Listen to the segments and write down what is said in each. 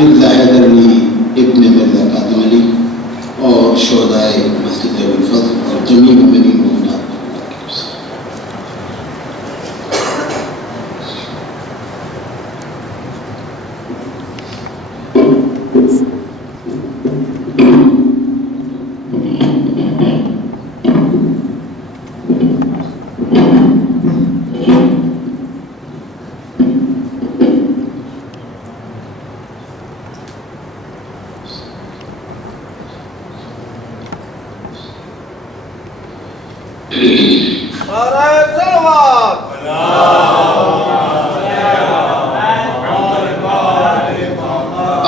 مرزا حیدر علی ابن مرزا کاظم علی اور شہدائے مسجد ابوالفضل اور جمیع مومنین مومنات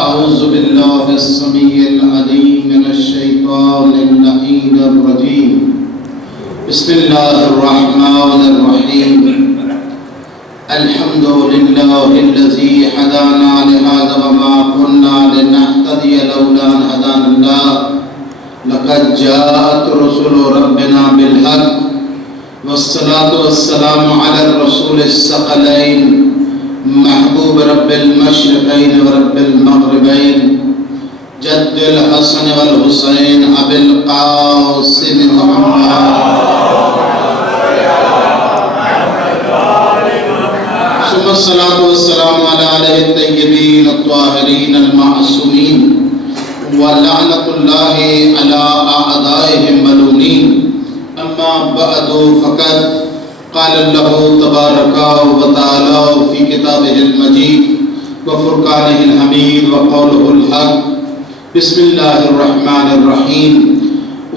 اعوذ باللہ السمیع العلیم من الشیطان اللعین الرجیم بسم اللہ الرحمن الرحیم الحمد للہ الذی ہدانا لہذا وما كنا لنہتدی لولا ان ہدانا اللہ لقد جاءت رسل ربنا بالحق والصلاة والسلام على الرسول الثقلين محبوب رب المشرقين ورب المغربين جد الحسن والحسين أبي القاسم محمد ثم الصلاة والسلام على آله الطيبين الطاهرين المعصومين ولعنة الله على أعدائهم ملعونين اما بعد فقد قال الله تبارك وتعالى في كتابه المجيد وفرقانه الحميد وقوله الحق بسم الله الرحمن الرحيم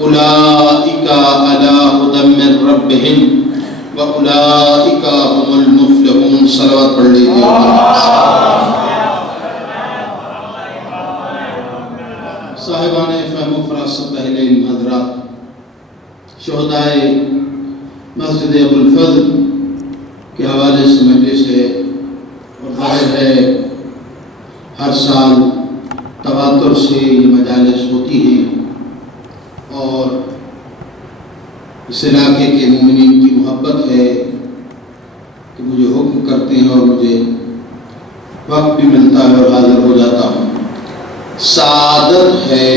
اولئك على هدى من ربهم واولئك هم المفلحون صلوات پڑھ لیجیے صاحبان فهم و فراست اہل علم حضرات، شہدائے مسجد ابوالفضل کے حوالے سے مجلس ہے اور ظاہر ہے ہر سال تواتر سے یہ مجالس ہوتی ہیں اور اس علاقے کے مومنین کی محبت ہے کہ مجھے حکم کرتے ہیں اور مجھے وقت بھی ملتا ہے اور حاضر ہو جاتا ہوں۔ سعادت ہے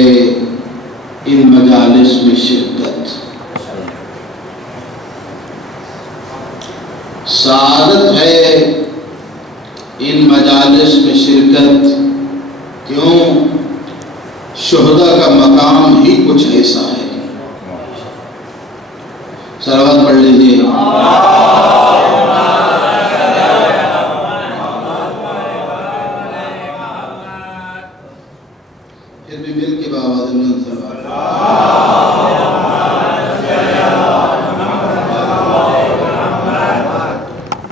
ان مجالس میں شرکت، سعادت ہے ان مجالس میں شرکت، کیوں؟ شہداء کا مقام ہی کچھ ایسا ہے۔ صلوات پڑھ لیجیے۔ پھر بھی مل کے باواز بلند صلوات۔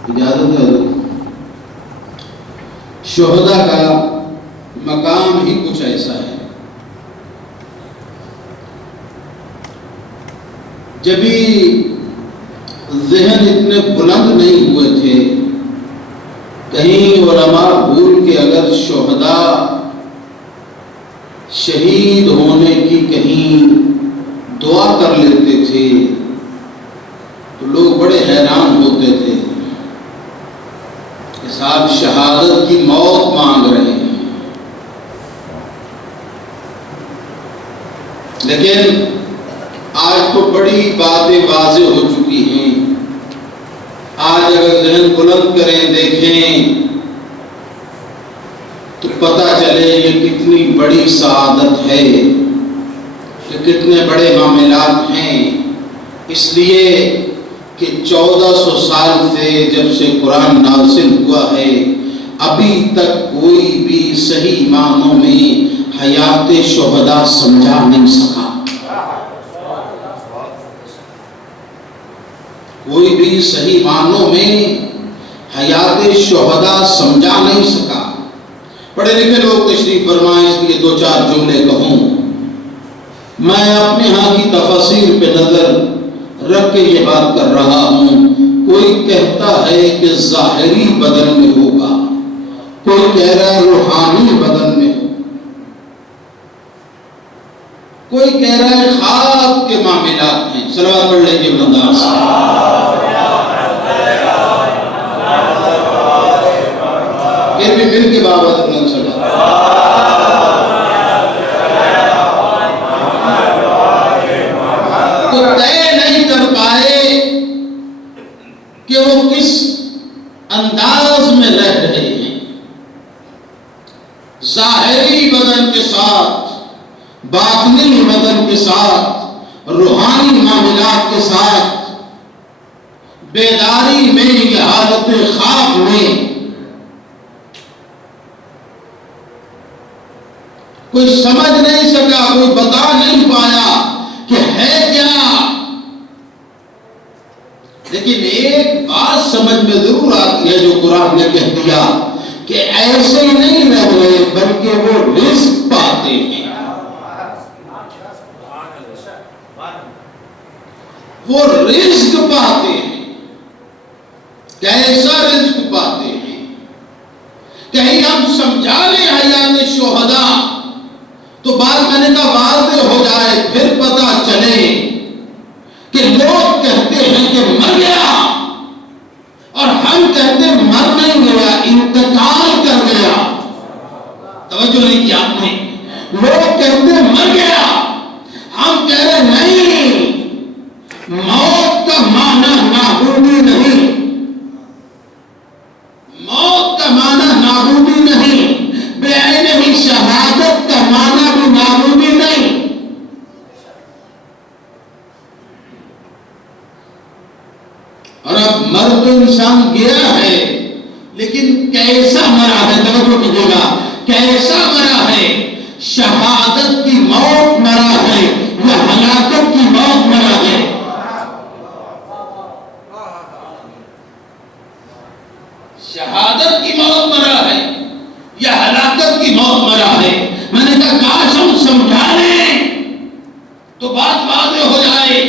اجازت ہے؟ شہداء کا مقام ہی کچھ ایسا ہے۔ جبھی ذہن اتنے بلند نہیں ہوئے تھے، کہیں علماء بھول کے اگر شہداء شہید ہونے کی کہیں دعا کر لیتے تھے تو لوگ بڑے حیران ہوتے تھے کہ صاحب شہادت کی موت مانگ رہے ہیں۔ لیکن آج تو بڑی باتیں واضح ہو چکی ہیں۔ آج اگر ذہن بلند کریں، دیکھیں تو پتہ چلے یہ کتنی بڑی سعادت ہے، یہ کتنے بڑے معاملات ہیں۔ اس لیے کہ 1400 سال سے جب سے قرآن نازل ہوا ہے، ابھی تک کوئی بھی صحیح معنوں میں حیات شہداء سمجھا نہیں سکا۔ کوئی بھی صحیح معنوں میں حیات شہداء سمجھا نہیں سکا۔ پڑھے لکھے لوگ تشریف فرمائیں، اس لیے 2-4 جملے کہوں۔ میں اپنے ہاں کی تفاسیر پہ نظر رکھ کے یہ بات کر رہا ہوں۔ کوئی کہتا ہے کہ ظاہری بدن میں ہوگا، کوئی کہہ رہا ہے روحانی بدن میں ہوگا، کوئی کہہ رہا ہے خواب کے معاملات ہیں۔ صلوات پڑھ لیجیے بلندار سے۔ پھر بھی مل کے بابا ظاہری بدن کے ساتھ، باطنی بدن کے ساتھ، روحانی معاملات کے ساتھ، بیداری میں یا حالت خواب میں کوئی سمجھ نہیں سکا، کوئی بتا نہیں پایا کہ ہے کیا۔ لیکن ایک بات سمجھ میں ضرور آتی ہے جو قرآن نے کہہ دیا کہ ایسے ہی نہیں رہ گئے بلکہ وہ رزق پاتے ہیں، وہ رزق پاتے ہیں۔ کیسا رزق پاتے ہیں؟ کہیں ہم سمجھا لیں حیات شہداء تو بات میں نے کہا واضح ہو جائے، پھر پتا چلے کہ لوگ کہتے ہیں کہ مر گیا اور ہم کہتے ہیں مر نہیں گیا، انتقال کر گیا۔ توجہ نہیں کیا آپ نے؟ لوگ کہتے ہیں مر گیا، ہم کہہ رہے نہیں، موت کا معنی نابودی نہیں، موت کا معنی نابودی نہیں، بعین ہی شہادت کا معنی بھی نابودی نہیں۔ اور اب مر تو انسان گیا ہے، لیکن کیسا مرا ہے؟ توجہ کیجیے گا، کیسا مرا ہے؟ شہادت کی موت مرا ہے یا ہلاکت کی موت مرا ہے؟ شہادت کی موت مرا ہے یا ہلاکت کی موت مرا ہے؟ میں نے کہا کاش ہم سمجھا لیں تو بات واضح ہو جائے۔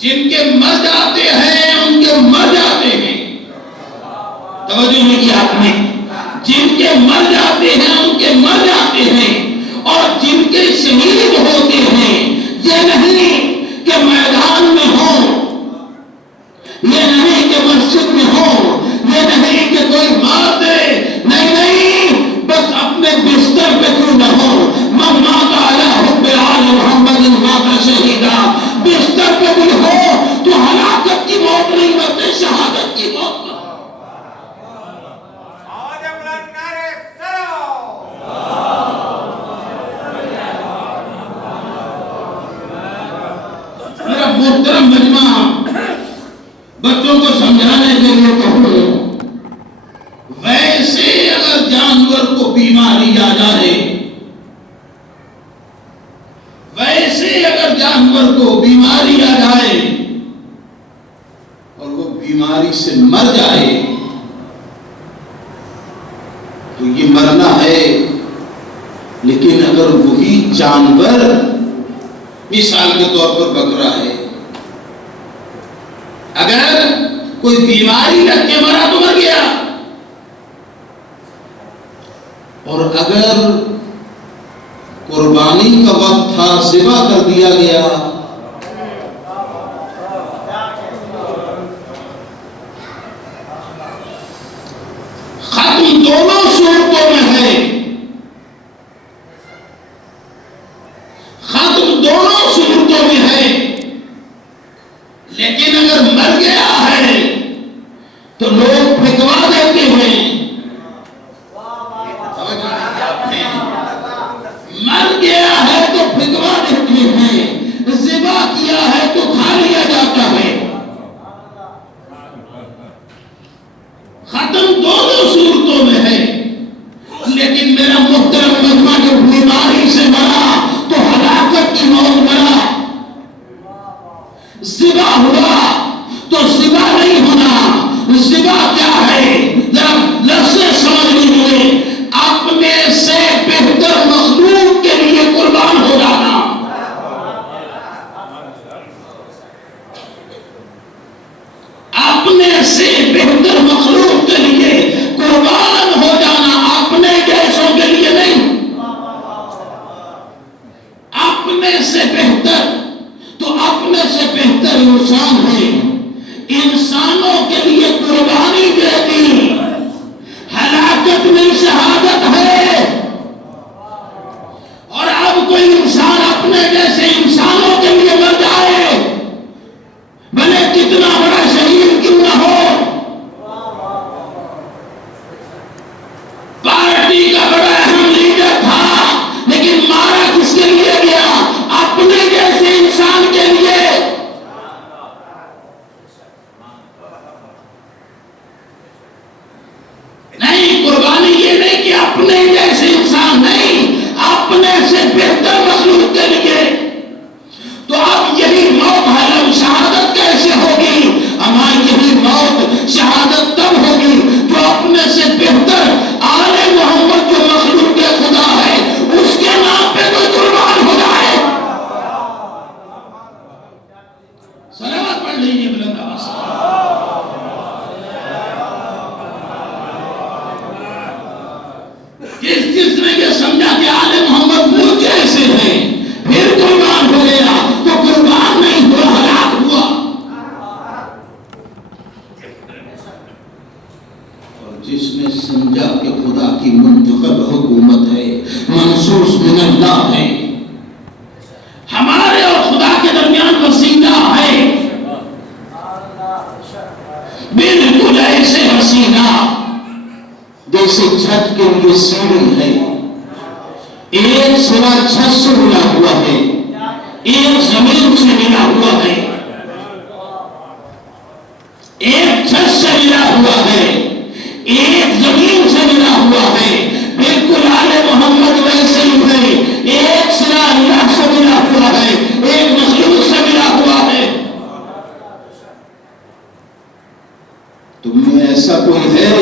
جن کے مر جاتے ہیں ان کے مر جاتے ہیں، توجہ نہیں کی آپ نے؟ جن کے مر جاتے ہیں ان کے مر جاتے ہیں، اور جن کے شہید ہوتے ہیں یہ نہیں کہ میدان میں ہوں، یہ نہیں کہ مسجد میں ہوں، یہ نہیں کہ کوئی مار دے، نہیں نہیں، بس اپنے بستر پہ کیوں نہ ہو، من مات علی حب آل محمد مات شہیدا، بستر پہ بھی ہو تو ہلاکت کی موت نہیں مرتے، شہادت کی موت مرتے۔ میرا محترم مجمع، بچوں کو سمجھانے کے لیے کہوں، ویسے اگر جانور کو بیماری آ جائے، ویسے اگر جانور کو بیماری آ جائے اور وہ بیماری سے مر جائے تو یہ مرنا ہے۔ لیکن اگر وہی جانور مثال کے طور پر بکرا ہے، اگر کوئی بیماری لگ کے مرا تو مر گیا، اور اگر قربانی کا وقت تھا ذبح کر دیا گیا، ختم دونوں صورتوں میں ہے، ختم دونوں صورتوں میں ہے۔ لیکن اگر مر گیا ہے تو لوگ پھینکوا دیتے ہیں، مر گیا ہے تو پھینکوا دیتے ہیں، ذبح کیا ہے تو کھا لیا جاتا ہے۔ ختم دونوں صورتوں میں ہے۔ لیکن میرا محترم مجمع جو بیماری سے مرا تو ہلاکت کی موت مرا، ذبح ہوا تو ذبح نہیں ہونا، ذبح کیا ہے؟ ذرا لفظ سمجھ لیجیے، اپنے سے بہتر مخلوق کے لیے قربان ہو جانا۔ جس نے یہ سمجھا کہ آل محمد مجھ جیسے ہیں پھر قربان ہو گیا تو قربان نہیں ہوا، ہلاک ہوا۔ اور جس نے سمجھا کہ خدا کی منتخب حکومت ہے، منصوص من اللہ ہے، ہمارے اور خدا کے درمیان وسیلہ ہے، بالکل ایسے وسیلہ جیسے چھت کے لیے سیڑھی ہے، ایک سرا چھت سے ملا ہوا ہے، ایک زمین سے ملا ہوا ہے، ایک چھت سے ملا ہوا ہے، ایک زمین سے ملا ہوا ہے، بالکل آل محمد ویسے ہی ہے، ایک سرا اللہ سے ملا ہوا ہے، ایک مخلوق سے ملا ہوا ہے۔ تم میں ایسا کوئی ہے؟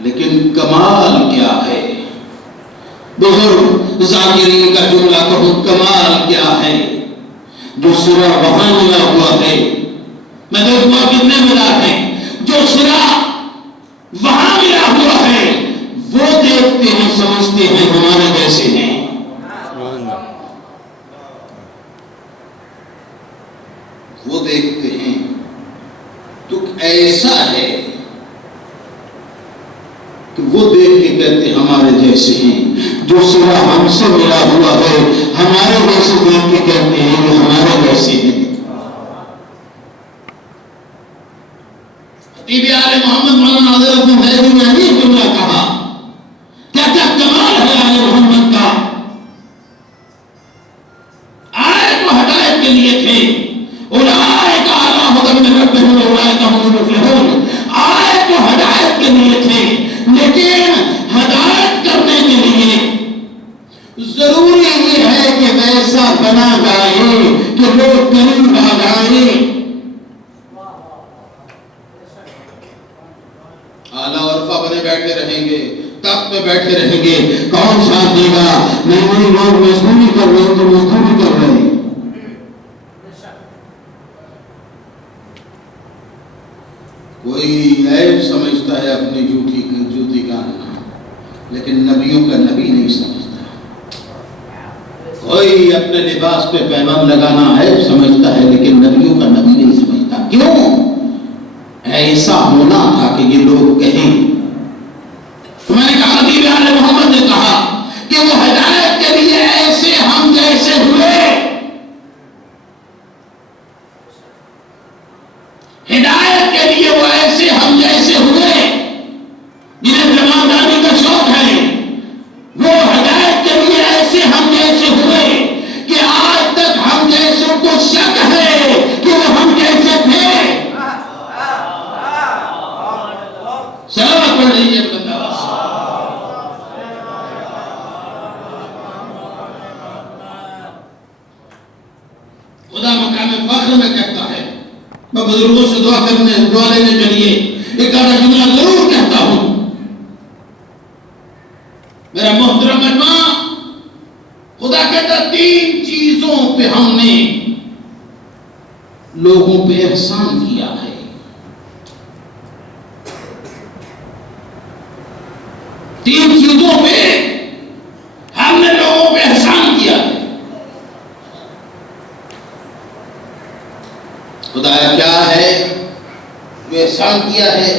لیکن کمال کیا ہے؟ بزرگ ذاکرین کا جملہ کہوں، کمال کیا ہے؟ جو سرا وہاں ملا ہوا ہے، میں دیکھوں کتنے ملا ہے، جو سرا وہاں ملا ہوا ہے وہ دیکھتے ہیں، سمجھتے ہیں ہمارے جیسے ہیں۔ وہ دیکھتے ہیں تو ایسا ہے کہ وہ دیکھ کے کہتے ہیں ہمارے جیسے ہیں، جو سرا ہم سے ملا ہوا ہے ہمارے جیسے دیکھ کے کہتے ہیں وہ ہمارے جیسے ہیں۔ خطیب آل محمد مولانا ناظر احمد حیدری نے یہ جملہ کہا، کیا کیا کمال ہے آل محمد کا۔ آئے تو ہدایت کے لیے تھے، اولئک علی ھدی من ربہم واولئک ھم المفلحون، آئے تو ہدایت کے لیے تھے، لیکن ہدایت کرنے کے لیے ضروری یہ ہے کہ ویسا بنا جائے کہ لوگ قریب آ جائیں۔ اعلیٰ عرفہ بنے بیٹھے رہیں گے، تخت پہ بیٹھے رہیں گے، کون ساتھ دے گا؟ نہیں، لوگ مزدوری کر رہے ہیں تو مزدوری کر رہے ہیں۔ کوئی عیب سمجھتا ہے اپنی جوتی کا لیکن نبیوں کا نبی نہیں سمجھتا۔ کوئی اپنے لباس پہ پیمان لگانا عیب سمجھتا ہے لیکن نبیوں کا نبی نہیں سمجھتا۔ کیوں؟ ایسا ہونا تھا کہ یہ لوگ کہیں۔ تو میں نے کہا خطیب آل محمد نے کہا کہ وہ ہدایت کے لیے ایسے ہم جیسے ہوئے، ہدایت کے لیے وہ ایسے ہم جیسے ہوئے، جنہیں زمانداری کا شوق ہے، وہ ہدایت کے لیے ایسے ہم جیسے ہوئے کہ آج تک ہم جیسوں کو شک ہے کہ وہ ہم جیسے تھے۔ سلام پڑھ لیجیے خدا مقام فخر میں کہتا ہے، میں بزرگوں سے دعا لینے کے لیے ایک آدھا جملہ ضرور کہتا ہوں۔ میرا محترم مجمع، خدا کہتا 3 چیزوں پہ ہم نے لوگوں پہ احسان کیا ہے۔ 3 چیزوں پہ ہم نے لوگوں پہ احسان کیا ہے۔ خدایا کیا ہے جو احسان کیا ہے؟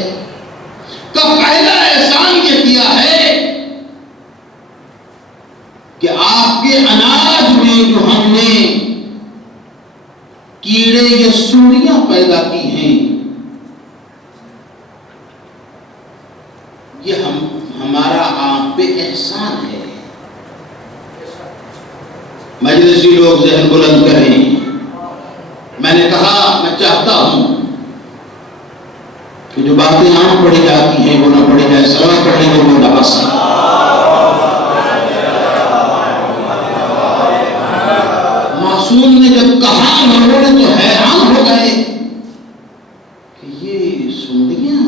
کا پہلا احسان یہ کیا ہے کہ آپ کے اناج میں جو ہم نے کیڑے یا سوڑیاں پیدا کی ہیں، یہ ہمارا آپ پہ احسان ہے۔ مجلسی لوگ ذہن بلند کریں۔ میں نے کہا میں چاہتا ہوں کہ جو باتیں عام پڑھی جاتی ہیں وہ نہ پڑھی جائے، سلام پڑھنے کو وہ نہ بس۔ معصوم نے جب کہا لوگوں نے تو حیران ہو گئے کہ یہ سوڑیاں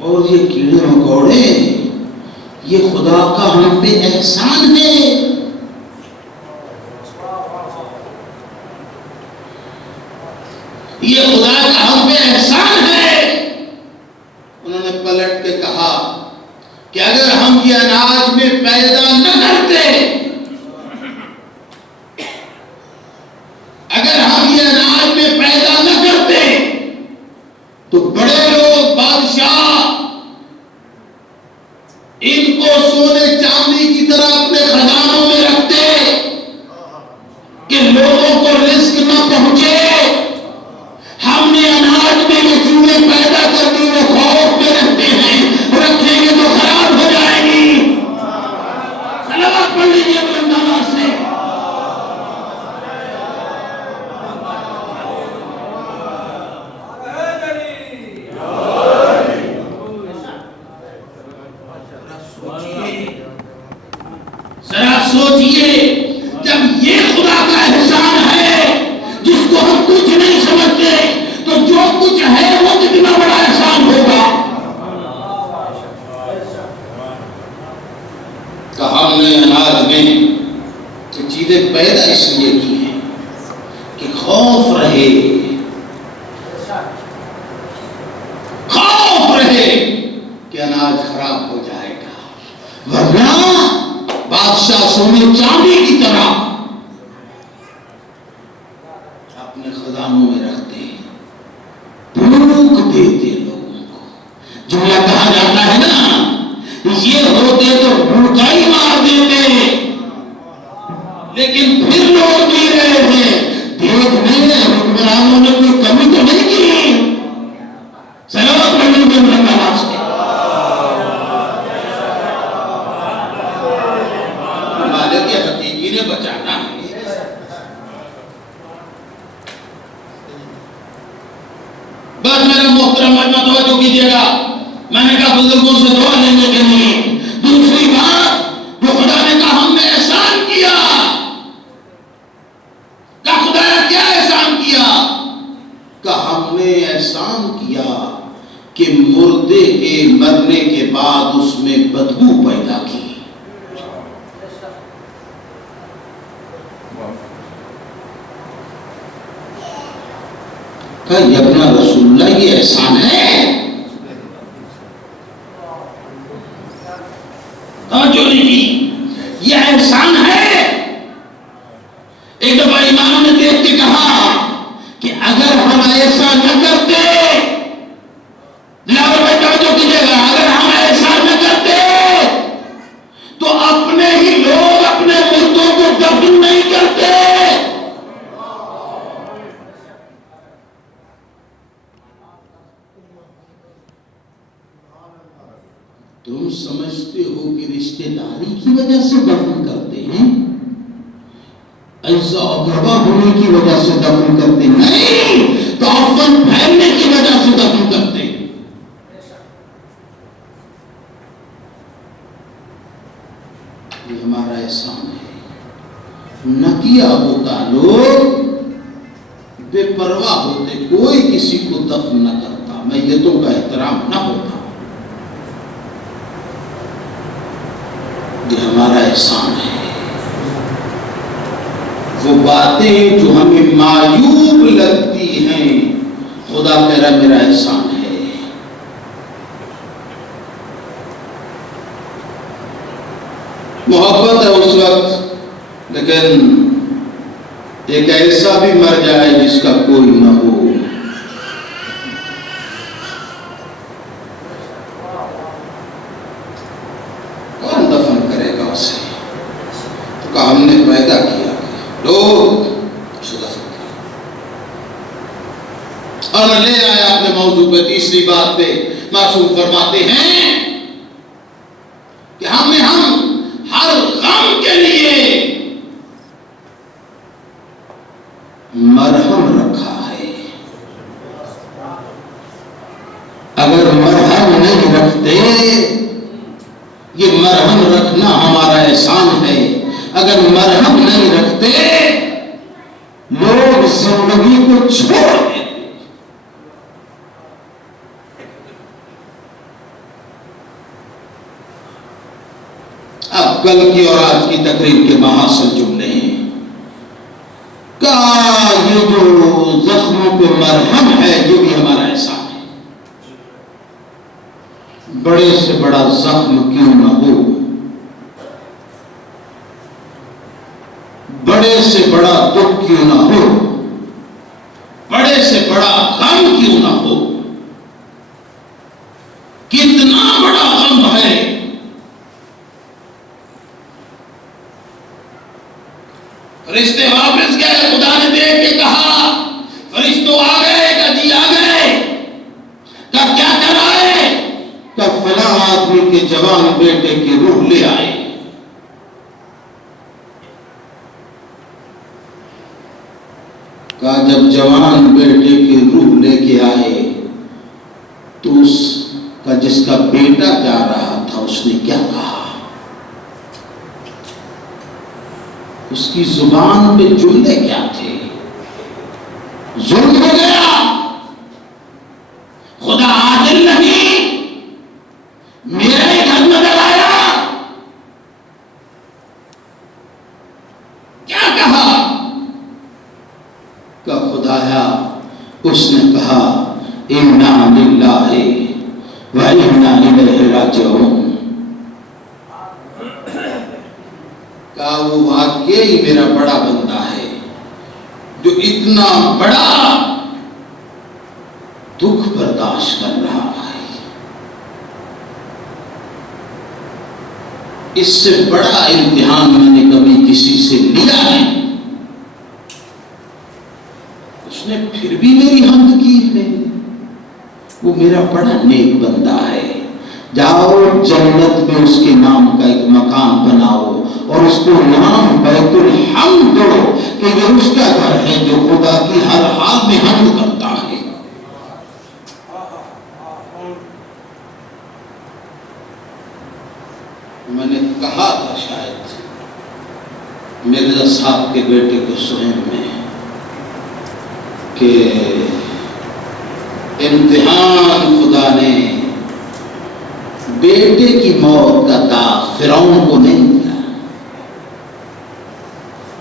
اور یہ کیڑے مکوڑے یہ خدا کا ہم پہ احسان ہے۔ یہ خدا کا ہم پہ احسان ہے۔ یہ اناج میں پیدا نہ کرتے، اگر ہم یہ اناج میں پیدا نہ کرتے تو بڑے لوگ، بادشاہ ان کو سونے چاندی کی طرح اپنے خزانوں میں رکھتے کہ لوگوں کو رزق نہ پہنچے۔ ہم نے اناج میں جو چوہے پیدا کر دی وہ خوف میں رکھتے ہیں، رکھیں گے تو خراب ہو جائے گی۔ صلوات پڑھ لیجیے بلند آواز سے۔ ذرا سوچئے، جب یہ خدا کا احسان ہے جس کو ہم کچھ نہیں سمجھتے، تو جو کچھ ہے وہ کتنا بڑا احسان ہوگا۔ کہ ہم نے اناج میں تو چیزیں پیدا اس لیے کی ہیں کہ خوف رہے کہ اناج خراب ہو جائے گا، ورنہ بادشاہ سونے چاندی کی طرح اپنے خزانوں میں رکھتے، بھوک دیتے لوگوں کو۔ جملہ کہا جاتا ہے نا، یہ ہوتے تو بھوکا ہی مار دیتے، لیکن پھر لوگ پی رہے ہیں، دیکھنے حکمرانوں نے کوئی کمی تو نہیں کی۔ صلوات پڑھنے میں بلند آواز سے۔ مالک حقیقی نے بچانا ہے۔ بس میرا محترم مجمع توجہ کیجیے گا، میں نے کہا بزرگوں سے دعا لینے کے لیے۔ دوسری بات جو خدا نے کہا ہم نے احسان کیا، کہ خدا کیا احسان کیا؟ کہ ہم نے احسان کیا کہ مردے کے مرنے کے بعد اس میں بدبو پیدا کی۔ کہ یبنا رسول اللہ یہ احسان ہے؟ توجہ نہیں کی، یہ احسان ہے؟ ایک دفعہ اماموں نے دیکھ کے کہا کہ اگر ہم ایسا نہ کرتے، دلاور بھائی توجہ کیجیے گا، اگر ہم ایسا نہ کرتے تو اپنے ہی لوگ اپنے مردوں کو دفن نہیں کرتے۔ تم سمجھتے ہو کہ رشتہ داری کی وجہ سے دفن کرتے ہیں، ایسا اقربا ہونے کی وجہ سے دفن کرتے نہیں، تعفن پھیلنے کی وجہ سے دفن کرتے ہیں۔ یہ ہمارا احسان ہے۔ نہ کیا ہوتا لوگ بے پرواہ ہوتے، کوئی کسی کو دفن نہ کرتا، میتوں کا احترام نہ ہوتا۔ یہ ہمارا احسان ہے۔ وہ باتیں جو ہمیں معیوب لگتی ہیں، خدا کہہ رہا میرا احسان ہے۔ محبت ہے اس وقت، لیکن ایک ایسا بھی مر جائے جس کا کوئی نہ ہو۔ کون دفن کرے گا اسے؟ تو کہا ہم نے پیدا کیا لوگ اسے دفن کیا۔ اور میں لے آیا اپنے موضوع پہ تیسری بات پہ، معصوم فرماتے ہیں کہ ہم ہر غم کے لیے مرہم رکھا ہے۔ اگر مرہم نہیں رکھتے، یہ مرہم رکھنا ہمارا احسان ہے، اگر مرہم نہیں رکھتے لوگ زندگی کو چھوڑ دیتے۔ اب کل کی اور آج کی تقریر کے محاصل جملے ہیں کہ یہ جو زخموں پہ مرہم ہے یہ بھی ہمارا احسان ہے۔ بڑے سے بڑا زخم کیوں نہ ہو، سے بڑا دکھ کیوں نہ ہو، بڑے سے بڑا غم کیوں نہ ہو، کتنا بڑا غم ہے، فرشتے واپس گئے، خدا نے دیکھ کے کہا، فرشتوں آ گئے، کہ جی آ گئے، کہ کیا کر آئے، کہ فلاں آدمی کے جوان بیٹے کی روح لے آئے۔ کہا جب جوان بیٹے کی روح لے کے آئے تو اس کا جس کا بیٹا جا رہا تھا اس نے کیا کہا؟ اس کی زبان میں جملے کیا تھے؟ ظلم ہو گیا، خدا عادل نہیں، میرے گھر میں ڈلایا، کیا کہا؟ کہ خدایا، اس نے کہا انا للہ و انا الیہ راجعون۔ کہا وہ واقعی میرا بڑا بندہ ہے جو اتنا بڑا دکھ برداشت کر رہا ہے، اس سے بڑا امتحان میں نے کبھی کسی سے لیا نہیں۔ اس نے پھر بھی میری حمد کی ہے، وہ میرا بڑا نیک بندہ ہے، جاؤ جنت میں اس کے نام کا ایک مقام بناؤ اور اس کو نام بیت الحمد دو کہ یہ اس کا گھر ہے جو خدا کی ہر حال میں حمد کرتا ہے۔ میں نے کہا تھا شاید مرزا صاحب کے بیٹے کے سہیم میں کہ امتحان خدا نے بیٹے کی موت کا داغ فرعون کو نہیں دیا،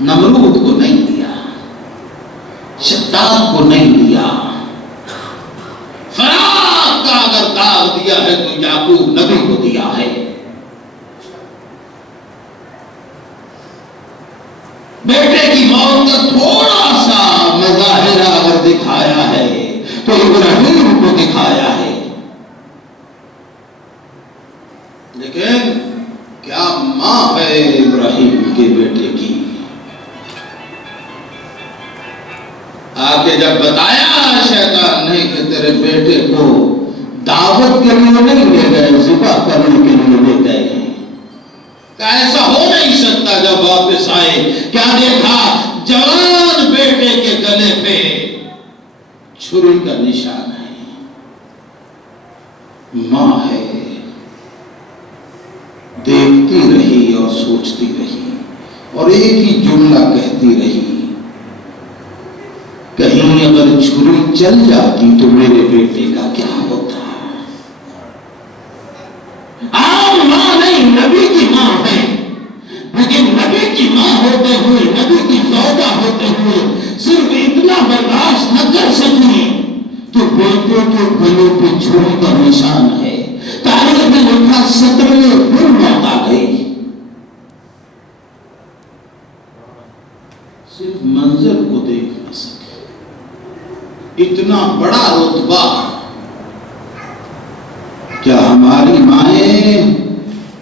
نمرود کو نہیں دیا، شداد کو نہیں دیا، فراق کا اگر داغ دیا ہے تو یعقوب نبی کو دیا ہے۔ بیٹے کی موت کا تھوڑا سا مظاہرہ اگر دکھایا ہے تو ابراہیم کو دکھایا ہے، لیکن کیا ماں ہے ابراہیم کے بیٹے کی؟ آگے جب بتایا شیطان نے کہ تیرے بیٹے کو دعوت کے لیے نہیں لے گئے، ذبح کرنے کے لیے لے گئے ہیں، کہ ایسا ہو نہیں سکتا۔ جب واپس آئے کیا دیکھا؟ جوان بیٹے کے گلے پہ چھری کا نشان ہے۔ ماں ہے، دیکھتی رہی اور سوچتی رہی اور ایک ہی جملہ کہتی رہی، کہیں اگر چھری چل جاتی تو میرے بیٹے کا کیا ہوتا؟ عام ماں نہیں، نبی کی ماں ہے، لیکن نبی کی ماں ہوتے ہوئے، نبی کی زوجہ ہوتے ہوئے صرف اتنا برداشت نہ کر سکی کہ بیٹے کے گلے پہ چھری کا نشان ہے۔ تاریخ میں لکھا 17ویں دن موت آ گئی، صرف منظر کو دیکھ نہ سکے، اتنا بڑا رتبہ۔ کیا ہماری مائیں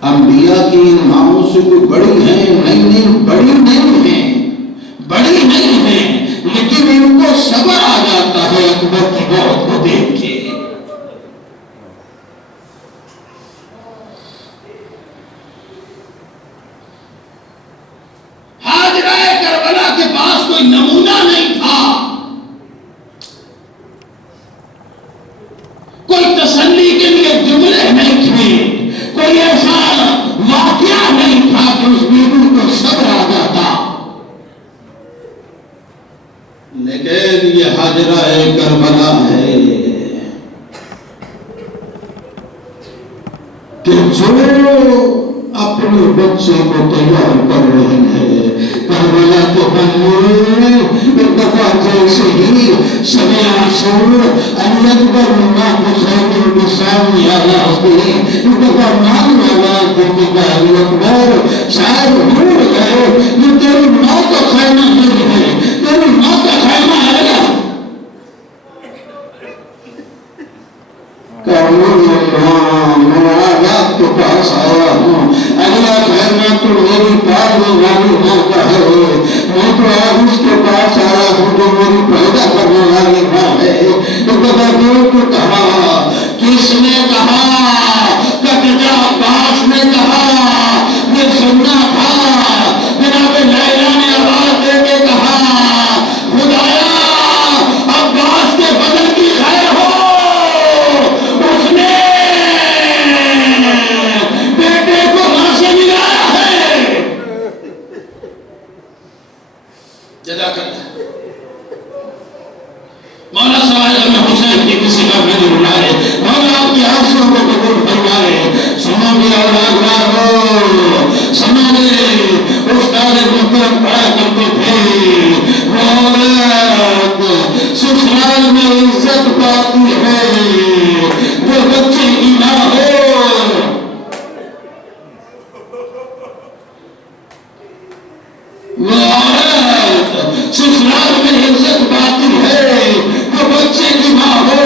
انبیاء کی ان ماؤں سے کوئی بڑی ہیں؟ نہیں، بڑی نہیں ہیں، بڑی نہیں ہیں، لیکن ان کو صبر آ جاتا ہے اکبر کی موت کو دیکھ کے۔ حاجرہ کربلا کے پاس کوئی نمونہ نہیں تھا، کوئی تسلی کے لیے جملے نہیں تھے، کوئی ایسا واقعہ نہیں تھا کہ اس بیوی کو صبر آ جاتا، لیکن یہ حاجرہ کربلا ہے کہ جو اپنے بچے کو تیار کر رہے ہیں۔ کربلا تو بننے ایک دفعہ جیسے ہی شب عاشور علی اکبر امام حسین کے سامنے آواز دی، ایک دفعہ مان آواز دی کہ علی اکبر شاید بھول گئے یہ تیری ماں تو خیمہ آپ کے پاس آیا ہوں، اگلا کہنا تو میری پالنے والی ماں کا ہے، میں تو آج اس کے پاس آیا ہوں جو میری پیدا کرنے والی ماں ہے۔ دور کو کہا، کس نے کہا؟ کتجا عباس نے کہا، یہ سننا تھا۔ جناب لیلا نے آواز دے کے کہا، خدایا عباس کے بدن کی خیر ہو، اس نے بیٹے کو ماں سے ملایا ہے۔ جزاک اللہ۔ مولا سوائے ہمیں حسین کی کسی کا میں نے بلائے، مولا آپ کی آنسوں کو قبول فرمائے۔ سنو میرا اولاد ہو، سنو میرے استاد محترم پڑھا کرتے تھے، وہ عورت سسرال میں عزت پاتی ہے جو بچے کی ماں ہو۔ وہ عورت سسرال میں عزت پاتی ہے جو بچے کی ماں ہو۔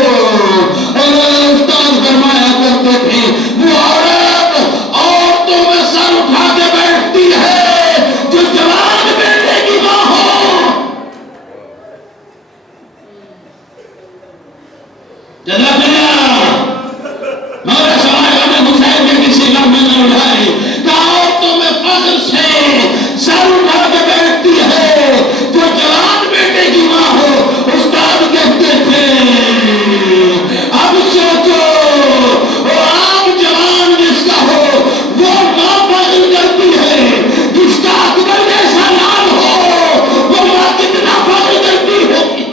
اور استاد فرمایا کرتے تھے، وہ عورت عورتوں میں سر اٹھا کے بیٹھتی ہے جو جوان بیٹے کی ماں ہو۔ جزاک اللہ۔ مولا سوائے ہمیں حسین کے کسی کا میں نے اٹھائے کہ عورتوں میں فخر سے سر اٹھا کے بیٹھتی ہے جو جوان بیٹے کی ماں ہو۔ استاد کہتے تھے، اب سوچو وہ عام جوان جس کا ہو وہ ماں فخر کرتی ہے، جس کا اکبر جیسا نام ہو وہ ماں کتنا فخر کرتی ہوگی۔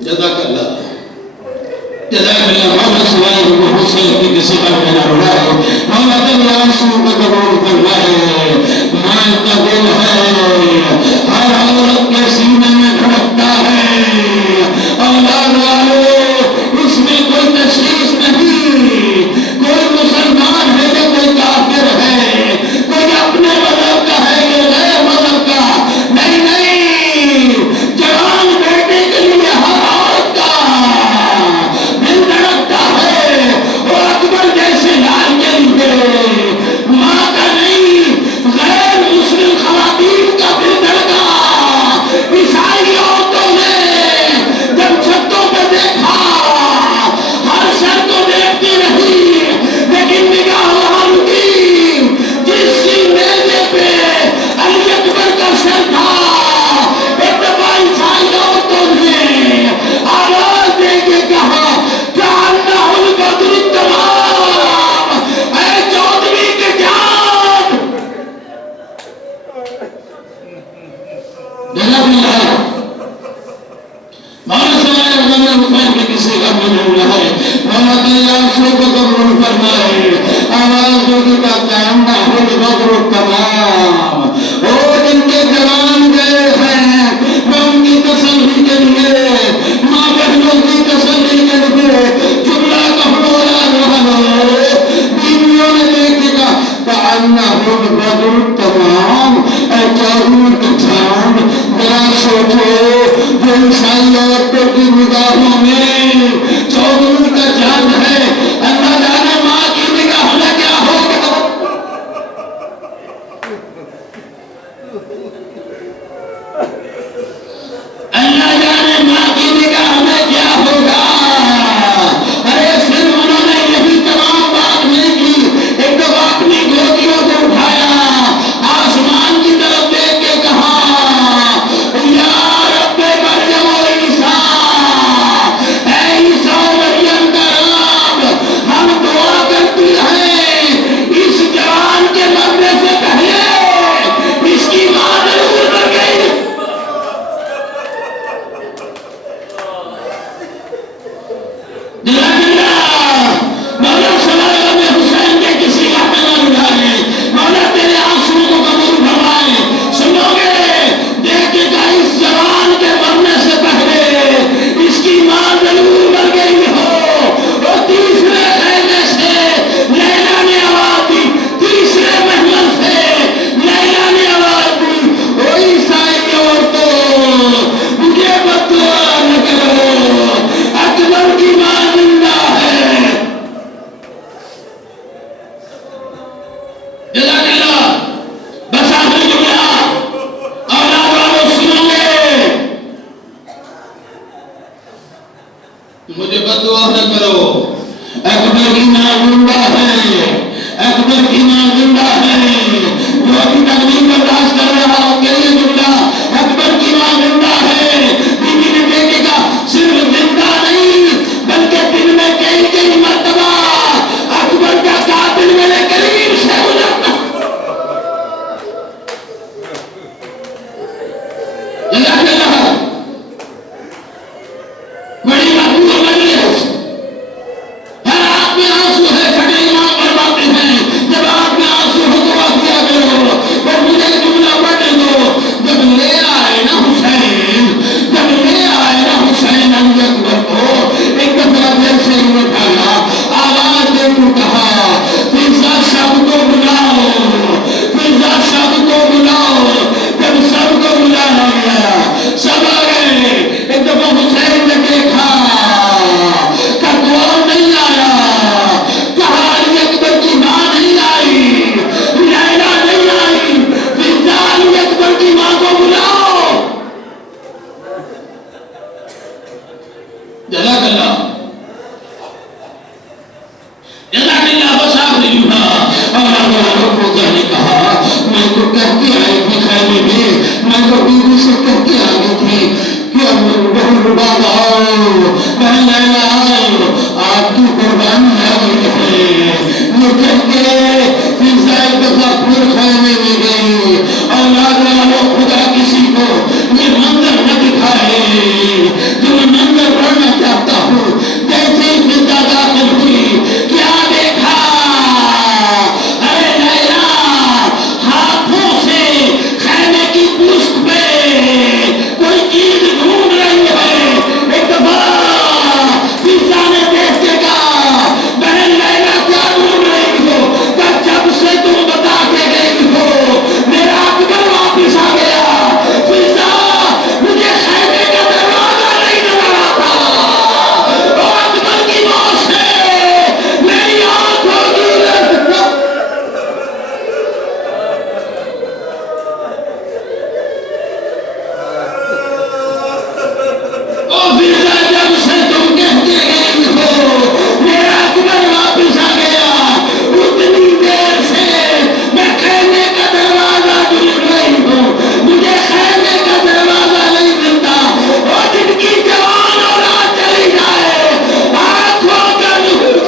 جزاک اللہ۔ جزاک اللہ۔ مولا سوائے حسین کی کسی کا میں نہ اڑائے، مولا تیرے آنسوں کو قبول فرمائے۔ ماں کا دل ہے، ہر عورت کے سینے میں دھڑکتا ہے۔ اولاد والے، اس میں کوئی تشخیص نہیں، کوئی مسلمان ہے یا کوئی کافر ہے، کوئی اپنے مذہب کا ہے یا غیر مذہب کا، نہیں نہیں، جوان بیٹے کے لیے ہر عورت کا دل دھڑکتا ہے۔ اور اکبر جیسے لال کے لیے ماں کا نہیں، غیر مسلم خواتین کا دل دھڑکا۔ عیسائی عورتوں نے جب چھتوں پہ دیکھا، ہر سر کو دیکھتی رہی، لیکن نگاہ وہاں رکی جس میزے پہ علی اکبر کا سر تھا۔ ایک دفعہ عیسائی عورتوں نے آواز دے کے کہا، جعلنا البدر التمام، اے چودھری کے جان۔ جناب اللہ، مولا سوائے غم حسین کے کسی کا میں نے اڑائے، مولا تیرے آنسوں کو قبول فرمائے۔ آواز دو کہ جعلنا البدر التمام، وہ جن کے جوان گئے ہیں میں ان کی تسلی کے لیے، ماں بہنوں کی تسلی کے لیے جملہ کہو یا بیویوں نے دیکھ کہا جعلنا البدر التمام، اے چودھری کے جان۔ ذرا سوچو، جو عیسائی عورتوں کی نگاہوں میں چودھری کا جان ہے، اللہ جانے ماں کی نگاہ میں کیا ہوگا۔ مجھے بددعا نہ کرو، اکبر کی ماں زندہ ہے، اکبر کی ماں زندہ ہے، جو ابھی تک نہیں برداشت کر رہا ہو کہ یہ جملہ اکبر کی ماں زندہ ہے، بیوی نے دیکھے گا صرف زندہ نہیں بلکہ دن میں کئی مرتبہ اکبر کا قاتل میرے قریب سے گزرتا بڑی مقبول مجلس، ہر آپ میں آنسو ہے، پھٹے امام فرماتے ہیں جب آپ میں آنسو ہو تو واقعہ کرو، اور مجھے جملہ پڑھ دو، جب لے آئے نا حسین، جب لے آئے نا حسین علی اکبر کو، ایک دفعہ جیسے ہی اٹھایا آواز دے تو کہا فضا سب کو بلاؤ، فضا سب کو بلاؤ، جب سب کو بلایا گیا سب آ گئے، ایک دفعہ حسین نے دیکھا کہ کوئی نہیں آیا، کہا علی اکبر کی ماں نہیں آئی، لیلا نہیں آئی، فضا علی اکبر کی ماں کو بلاؤ، جزاک اللہ جزاک اللہ، بس آخری جملہ اور نے کہا میں تو کہہ کے آئی تھی خیمے میں تو بیوی سے کہہ کے آئی تھی کہ بہن بابا آؤ، بہن لیلا آؤ، آپ کی قربانی آ گئی ہے، یہ کہہ کے فضا ایک دفعہ پھر خیمے میں گئی، اولاد والوں خدا کسی کو یہ منظر نہ دکھائے جو میں منظر پڑھنا چاہتا ہوں، جیسے ہی فضا داخل ہوئی کیا دیکھا، ارے لیلا ہاتھوں سے خیمے کی پشت پہ کوئی چیز ڈھونڈ رہی ہے، ایک دفعہ فضا نے دیکھ کے کہا بہن لیلا کیا ڈھونڈ رہی ہو، کہ جب سے تم بتا کے گئی ہو میرا اکبر واپس آ گیا، فضا مجھے خیمے کا دروازہ نہیں نظر آتا، اور اکبر کی موت سے میری آنکھوں کی اور فضا جب سے تم کہتے گئی ہو میرا اکبر واپس آ گیا، اتنی دیر سے میں خیمے کا دروازہ ڈھونڈ رہی ہوں، مجھے خیمے کا دروازہ نہیں ملتا، اور جن کی جوان اولاد چلی جائے آنکھوں کا نور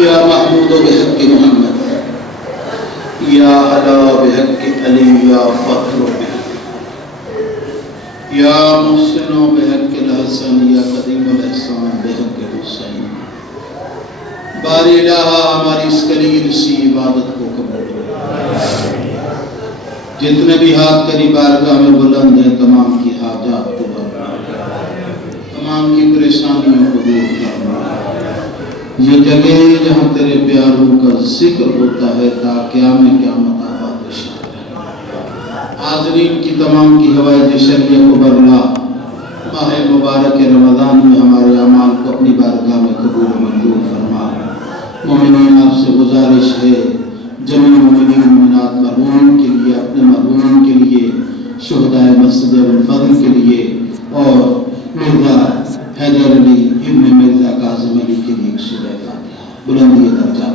یا محمود بحق محمد، یا علا بحق علی، یا فخر بحق، یا محسن بحق الحسن، یا قدیم الاحسان بحق حسین، باری الہ ہماری اس قلیل سی عبادت کو قبول کرو، جتنے بھی ہاتھ تیری بارگاہ میں بلند ہیں تمام کی حاجات کو بھرنا، تمام کی پریشانیوں کو دور کرنا، یہ جگہ جہاں تیرے پیاروں کا ذکر ہوتا ہے تا قیامت آباد شان، حاضرین کی تمام کی ہوائے شریعہ کو برلا، ماہ مبارک رمضان میں ہمارے اعمال کو اپنی بارگاہ میں قبول و منظور فرما، مومنین آپ سے گزارش ہے جميع مومنین مومنات مرحومین کے لیے، اپنے مرحومین کے لیے، شہدائے مسجد ابوالفضل کے لیے، اور مرزا حیدر علی ابن مرزا کاظم علی کے لیے ایک سورہ فاتحہ بلندی درجات